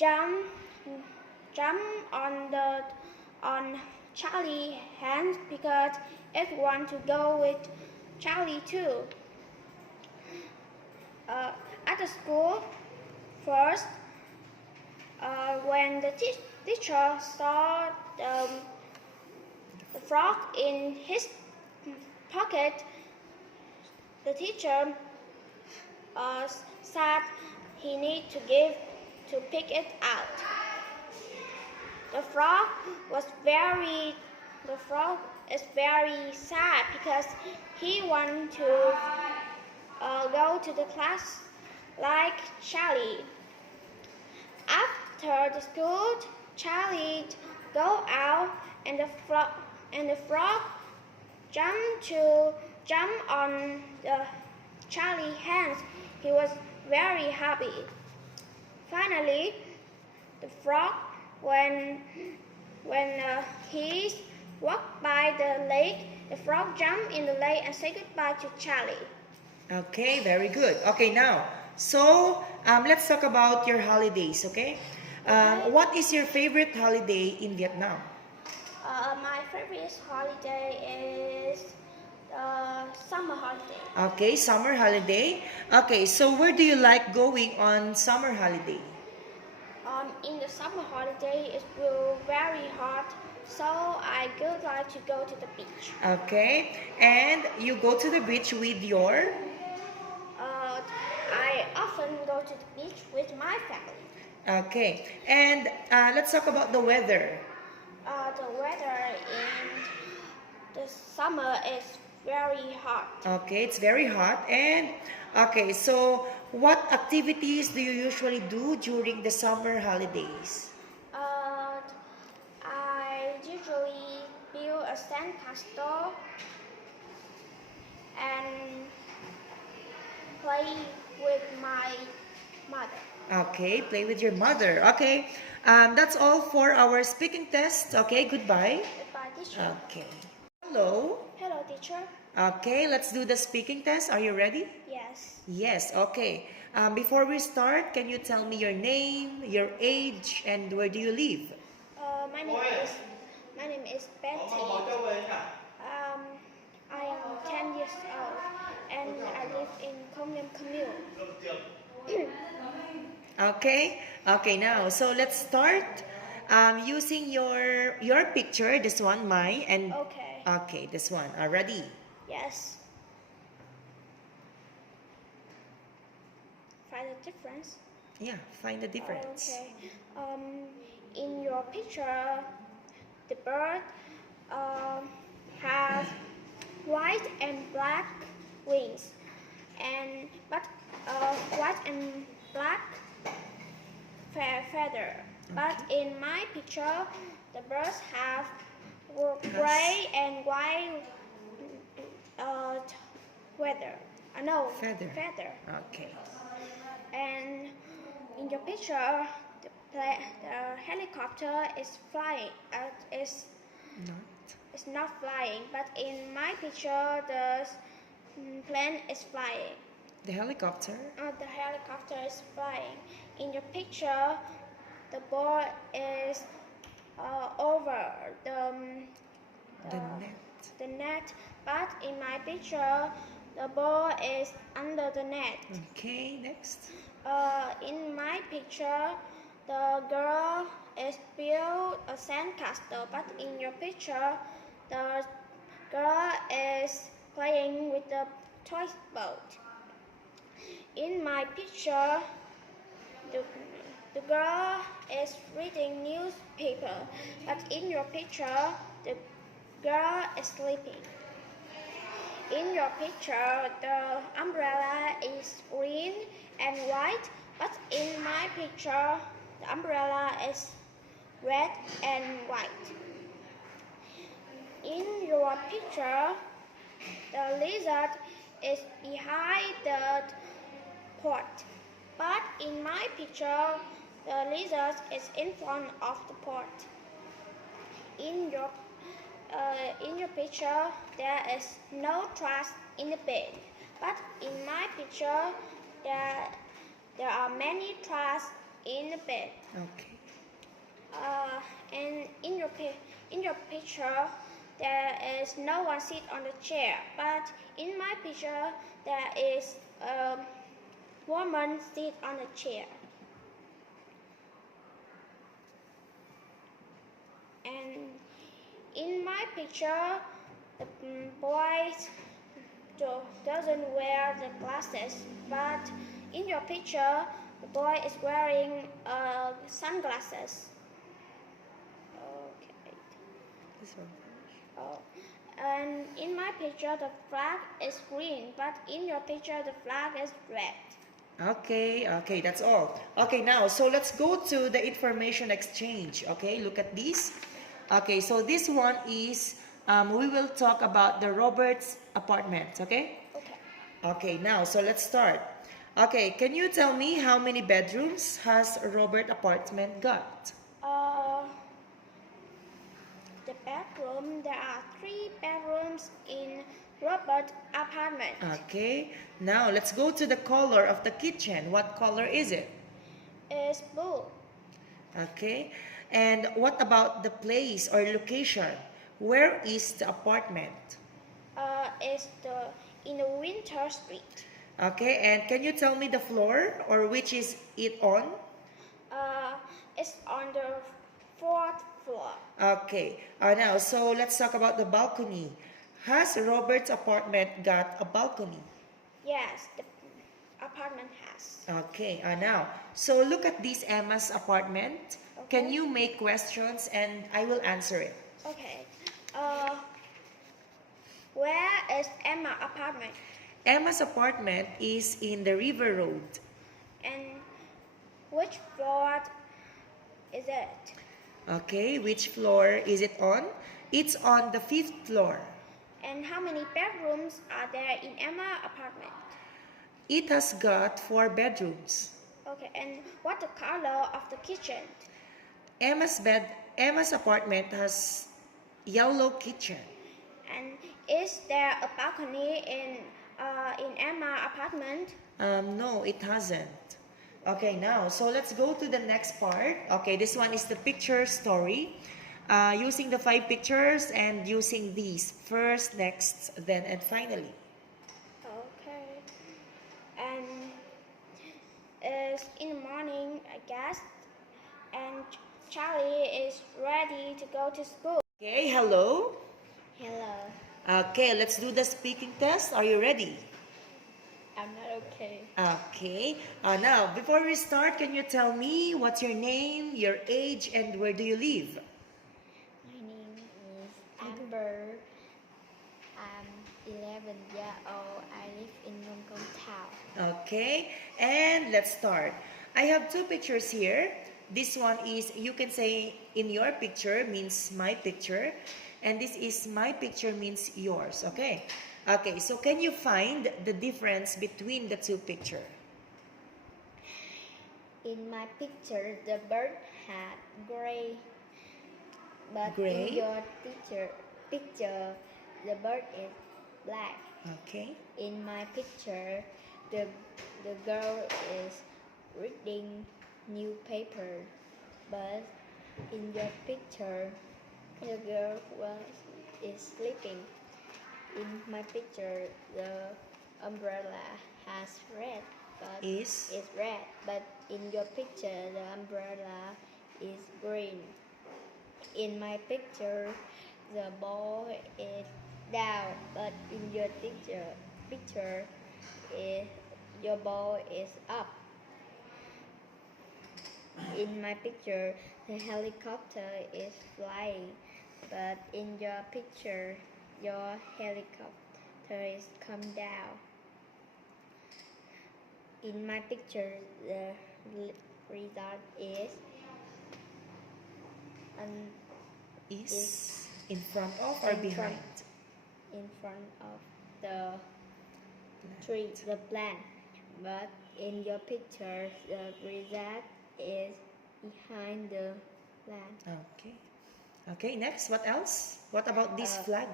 jump jump on Charlie's hand because it wants to go with Charlie too. At the school, first, when the teacher saw the frog in his pocket, the teacher said he need to pick it out. The frog is very sad because he want to go to the class like Charlie. After the school, Charlie go out and the frog jump on the Charlie's hands. He was very happy. Finally, the frog, when he walked by the lake, the frog jumped in the lake and said goodbye to Charlie. Okay, very good. Okay, now, so let's talk about your holidays, okay? What is your favorite holiday in Vietnam? My favorite holiday is summer holiday. Okay, summer holiday. Okay, so where do you like going on summer holiday? In the summer holiday, it will very hot, so I would like to go to the beach. Okay, and you go to the beach with your? I often go to the beach with my family. Okay, and let's talk about the weather. The weather in the summer is very hot. Okay, it's very hot. And okay, so what activities do you usually do during the summer holidays? I usually build a sandcastle and play with my mother. Okay, play with your mother. Okay, that's all for our speaking test. Okay, goodbye. Goodbye, teacher. Okay. Hello. Hello, teacher. Okay, let's do the speaking test. Are you ready? Yes. Yes, okay. Before we start, can you tell me your name, your age, and where do you live? My name is Betty. I am 10 years old and I live in Công Nham Commune. Okay, okay, now, so let's start using your picture, this one, mine, and Okay. this one. Ready? Yes. Find the difference. Yeah, find the difference. Okay. In your picture, the bird has white and black wings, but white and black feather. But in my picture, the birds have gray and white feather. Okay. And in your picture, the helicopter is flying. It's not flying, but in my picture, the plane is flying. The helicopter? The helicopter is flying. In your picture, the ball is over the net, but in my picture, the ball is under the net. Okay, next. In my picture, the girl is built a sandcastle, but in your picture, the girl is playing with the toy boat. In my picture, the girl is reading newspaper, but in your picture, the girl is sleeping. In your picture, the umbrella is green and white, but in my picture, the umbrella is red and white. In your picture, the lizard is behind the pot, but in my picture, the lizard is in front of the pot. In your picture, there is no trash in the bin, but in my picture, there are many trash in the bed. Okay. And in your picture, there is no one sit on the chair. But in my picture, there is a woman sit on the chair. And in my picture, the boy doesn't wear the glasses. But in your picture, the boy is wearing sunglasses. Okay. This one. Oh. And in my picture, the flag is green, but in your picture, the flag is red. Okay, okay, that's all. Okay, now, so let's go to the information exchange. Okay, look at this. Okay, so this one is, we will talk about the Roberts apartment, okay? Okay. Okay, now, so let's start. Okay, can you tell me how many bedrooms has Robert apartment got? The bedroom, there are 3 bedrooms in Robert apartment. Okay, now let's go to the color of the kitchen. What color is it? It's blue. Okay, and what about the place or location? Where is the apartment? It's in the Winter Street. Okay, and can you tell me the floor or which is it on? It's on the 4th floor. Okay, now so let's talk about the balcony. Has Robert's apartment got a balcony? Yes, the apartment has. Okay, now so look at this Emma's apartment. Can Okay. you make questions and I will answer it? Okay. Where is Emma apartment? Emma's apartment is in the River Road. And which floor is it? Okay, which floor is it on? It's on the 5th floor. And how many bedrooms are there in Emma apartment? It has got 4 bedrooms. Okay, and what the color of the kitchen? Emma's apartment has yellow kitchen. And is there a balcony in Emma apartment? No, it hasn't. Okay, now, so let's go to the next part. Okay, this one is the picture story. Using the 5 pictures and using these first, next, then, and finally. Okay. And it's in the morning, I guess. And Charlie is ready to go to school. Okay, hello. Hello. Okay, let's do the speaking test. Are you ready? I'm not okay. Okay. Now, before we start, can you tell me what's your name, your age, and where do you live? My name is Amber. I'm 11 years old. I live in Nongkong Town. Okay, and let's start. I have 2 pictures here. This one is, you can say, in your picture means my picture. And this is my picture means yours, okay? Okay, so can you find the difference between the 2 pictures? In my picture, the bird had gray. But Gray? in your picture, the bird is black. Okay. In my picture, the girl is reading newspaper. But in your picture, the girl is sleeping. In my picture, the umbrella has red, but Is? it's red. But in your picture, the umbrella is green. In my picture, the ball is down, but in your picture, your ball is up. In my picture, the helicopter is flying, but in your picture, your helicopter is come down. In my picture, the result is Is in front of or in front. behind? in front of the tree, the plant. But in your picture, the result is behind the plant. Okay. Okay, next, what else? What about this Uh, flag?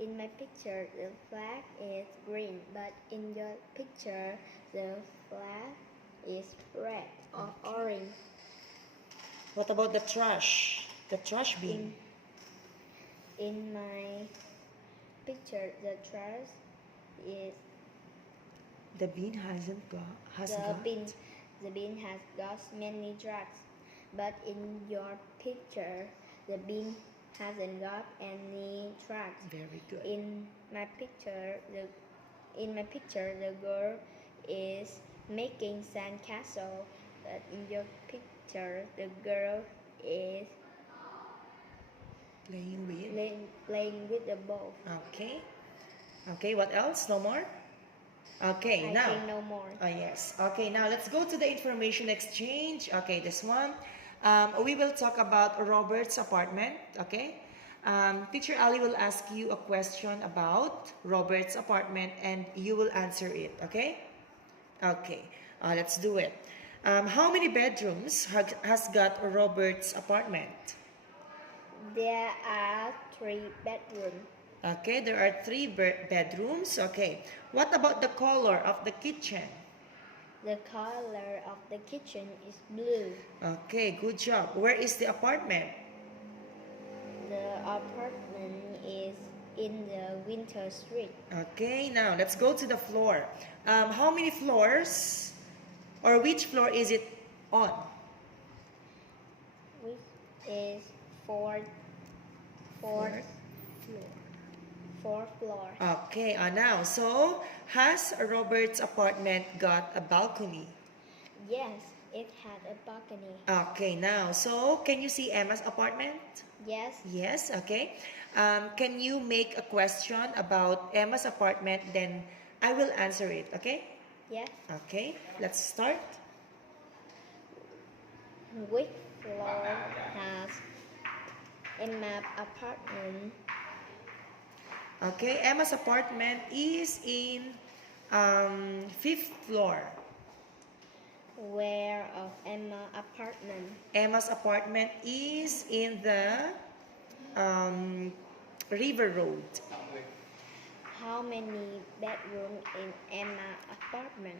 In my picture, the flag is green, but in your picture, the flag is red or orange. What about the trash? The trash bin. In my picture, the trash is The bin has the got. bin. The bin has got many drugs, but in your picture, the bin hasn't got any drugs. Very good. In my picture, the girl is making sandcastle, but in your picture, the girl is Playing with. playing with the ball. Okay. Okay, what else? No more? Okay, I now. think no more. Yes. Okay, now let's go to the information exchange. Okay, this one. We will talk about Robert's apartment. Okay. Teacher Ali will ask you a question about Robert's apartment and you will answer it. Okay? Okay. Let's do it. How many bedrooms has got Robert's apartment? There are 3 bedrooms. Okay, there are 3 bedrooms. Okay. What about the color of the kitchen? The color of the kitchen is blue. Okay, good job. Where is the apartment? The apartment is in the Winter Street. Okay, now let's go to the floor. How many floors or which floor is it on? Which is fourth floor. Okay, now, so has Robert's apartment got a balcony? Yes, it had a balcony. Okay, now, so can you see Emma's apartment? Yes, Yes, okay. Can you make a question about Emma's apartment? Then I will answer it, okay? yes. Okay, let's start. Which floor has Emma's apartment? Okay, Emma's apartment is in 5th floor. Where of Emma's apartment? Emma's apartment is in the River Road. How many bedrooms in Emma's apartment?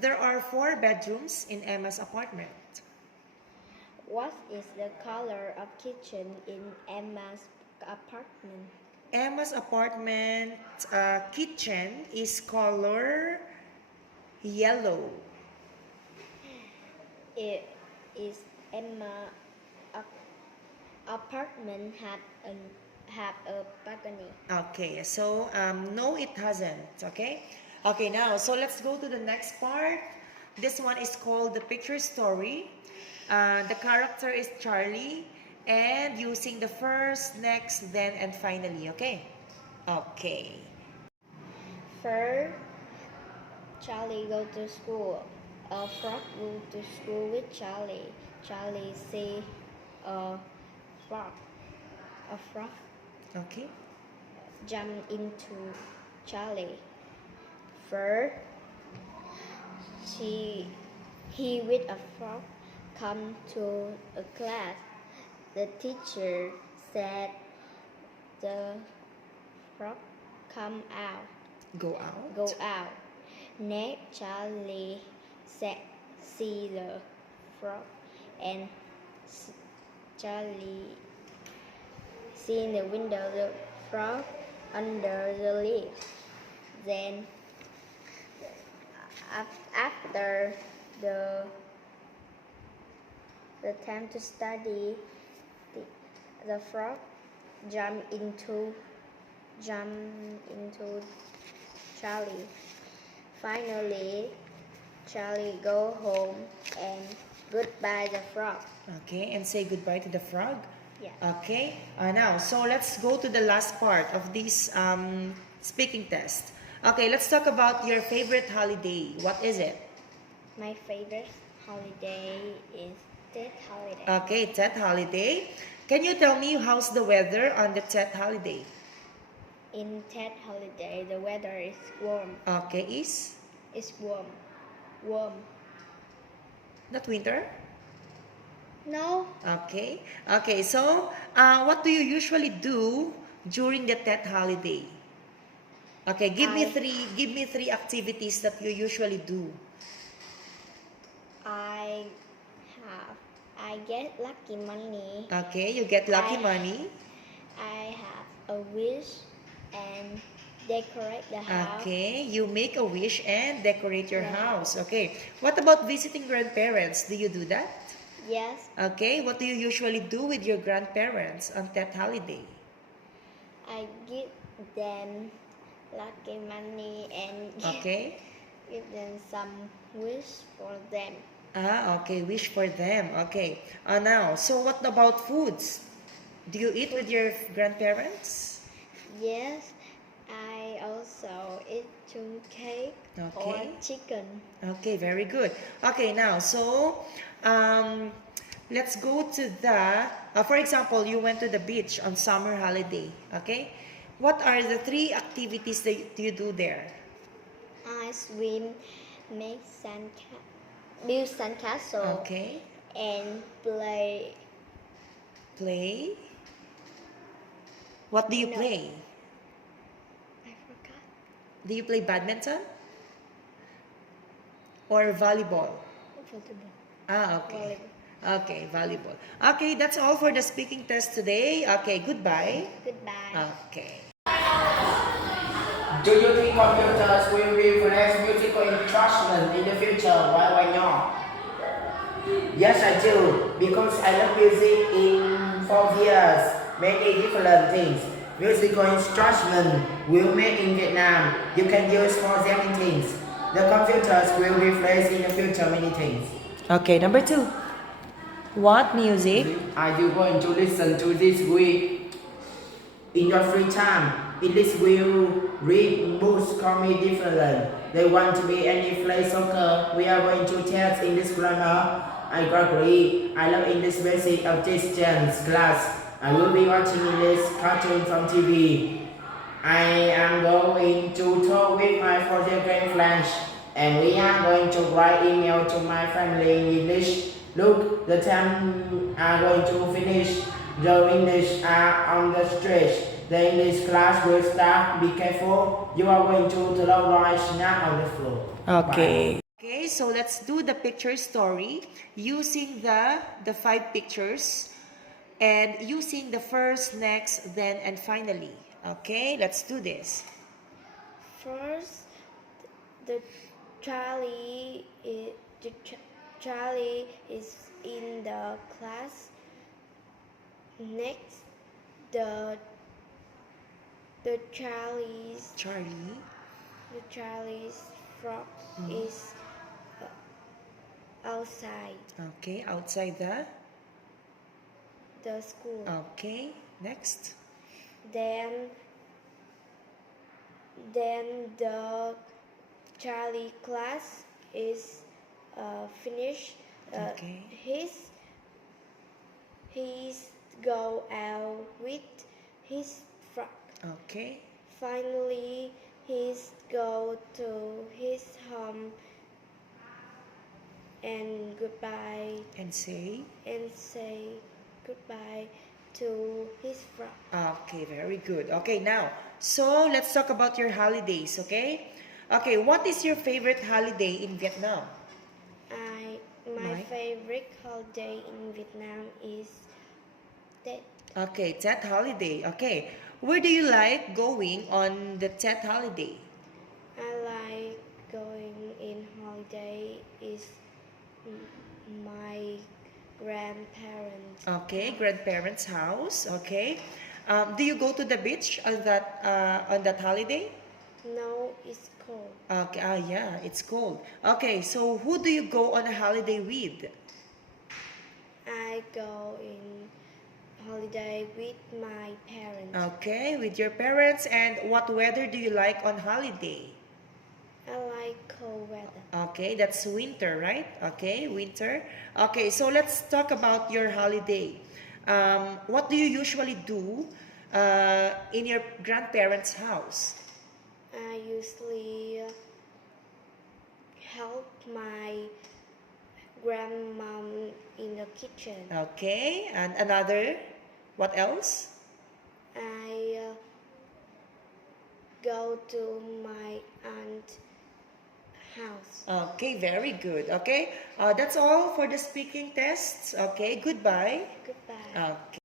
There are 4 bedrooms in Emma's apartment. What is the color of kitchen in Emma's apartment? Emma's apartment kitchen is color yellow. It is Emma apartment have a balcony. Okay, so no, it hasn't. Okay, okay. Now, so let's go to the next part. This one is called the picture story. The character is Charlie, and using the first, next, then, and finally. Okay, okay. First, Charlie go to school. A frog go to school with Charlie. Charlie see a frog. A frog Okay. jump into Charlie. First, he with a frog come to a class. The teacher said the frog come out. Go out. Go out. Next, Charlie see the frog and Charlie see in the window the frog under the leaf. Then after the time to study, the frog jump into Charlie. Finally, Charlie go home and goodbye the frog. Okay, and say goodbye to the frog. Yeah. Okay, now, so let's go to the last part of this speaking test. Okay, let's talk about your favorite holiday. What is it? My favorite holiday is Tet holiday. Okay, Tet holiday. Can you tell me how's the weather on the Tet holiday? In Tet holiday, the weather is warm. Okay, is? It's warm. Warm. Not winter? No. Okay. Okay, so what do you usually do during the Tet holiday? Okay, give me three activities that you usually do. I I get lucky money. Okay, you get lucky I- money. I have a wish and decorate the house. Okay, you make a wish and decorate your Yeah. house. Okay, what about visiting grandparents? Do you do that? Yes, Okay, what do you usually do with your grandparents on that holiday? I give them lucky money and Okay. give them some wish for them. Ah, okay, wish for them. Okay. Now, so what about foods? Do you eat with your grandparents? Yes, I also eat chung cake or Okay. chicken. Okay, very good. Okay, now, so um, let's go to the, for example, you went to the beach on summer holiday. Okay. What are the three activities that you do there? I swim, make build sandcastle, Okay. and play. Play. What do you No. play? I forgot. Do you play badminton? Or volleyball? Volleyball. Ah, okay. Volleyball. Okay, volleyball. Okay, that's all for the speaking test today. Okay, goodbye. Goodbye. Okay. Do you think computers will replace musical instrument in the future? Why not? Yes, I do. Because I love music in 4 years, many different things. Musical instrument will made in Vietnam. You can use for many things. The computers will replace in the future many things. Okay, number 2. What music? Are you going to listen to this week? In your free time, English will read books comedy different. They want to be any play soccer. We are going to test English grammar. I agree. I love English basic of this Jen's class. I will be watching English cartoon from TV. I am going to talk with my project in French. And we are going to write email to my family in English. Look, the time are going to finish. The English are on the stretch. The English class will start. Be careful. You are going to throw rice now on the floor. Okay. Okay, so let's do the picture story using the 5 pictures and using the first, next, then, and finally. Okay, let's do this. First, the Charlie is in the class. Next, the Charlie's frog is outside Okay, outside the school. Okay, next. Then the Charlie class is finished. Okay. He's go out with his frog. Okay. Finally, he's go to his home and And say. say goodbye to his frog. Okay, very good. Okay, now, so let's talk about your holidays, okay? Okay, what is your favorite holiday in Vietnam? My My- favorite holiday in Vietnam is Tết. Okay, Tet holiday. Okay, where do you like going on the Tet holiday? I like going in holiday is my grandparents. Okay, grandparents' house. Okay, do you go to the beach on that holiday? No, it's cold. Okay, yeah, it's cold. Okay, so who do you go on a holiday with? I go in holiday with my parents. Okay, with your parents. And what weather do you like on holiday? I like cold weather. Okay, that's winter, right? Okay, winter. Okay, so let's talk about your holiday. What do you usually do in your grandparents' house? I usually help my grandmom in the kitchen. Okay, and another, what else? I go to my aunt's House. Okay, very good. Okay, that's all for the speaking tests. Okay, goodbye. Goodbye. Okay.